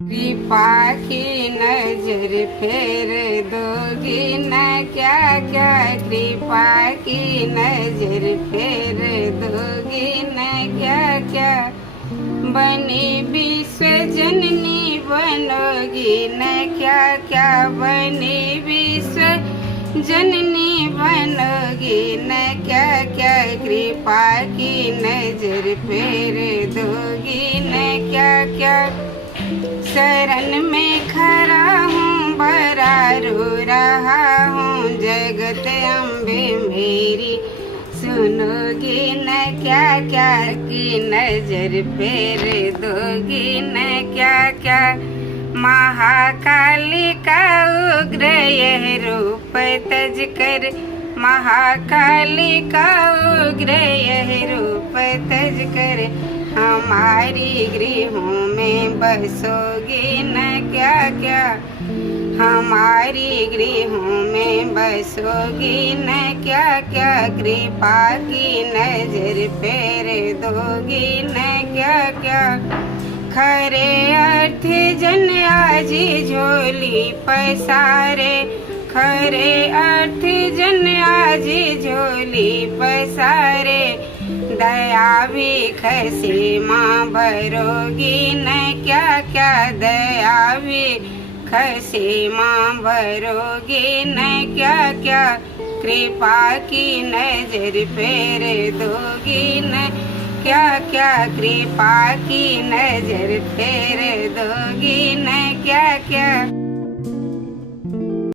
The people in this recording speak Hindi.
कृपा की नजर फेर दोगी न क्या क्या, कृपा की नजर फेर दोगी न क्या क्या, बनी विश्व जननी बनोगी न क्या क्या, बनी विश्व जननी बनोगी न क्या क्या, कृपा की नजर फेर दोगी न क्या क्या। शरण में खड़ा हूँ बड़ा रो रहा हूँ, जगत अम्बे मेरी सुनोगी न क्या क्या, की नजर फेर दोगी न क्या क्या। महाकाली का उग्र यह रूप तज कर, महाकाली का उग्र यह रूप तज कर, हमारी गृहों में बसोगी न क्या क्या, हमारी गृहों में बसोगी न क्या क्या, कृपा की नजर फेर दोगी न क्या क्या। खरे अर्थ जन आज झोली पसारे, खरे अर्थ जन आज झोली पसारे, दया भी खसी माँ भरोगी न क्या क्या, दया भी खसी माँ भरोगी न क्या क्या, कृपा की नजर फेर दोगी न क्या क्या, कृपा की नजर फेर दोगी न क्या क्या।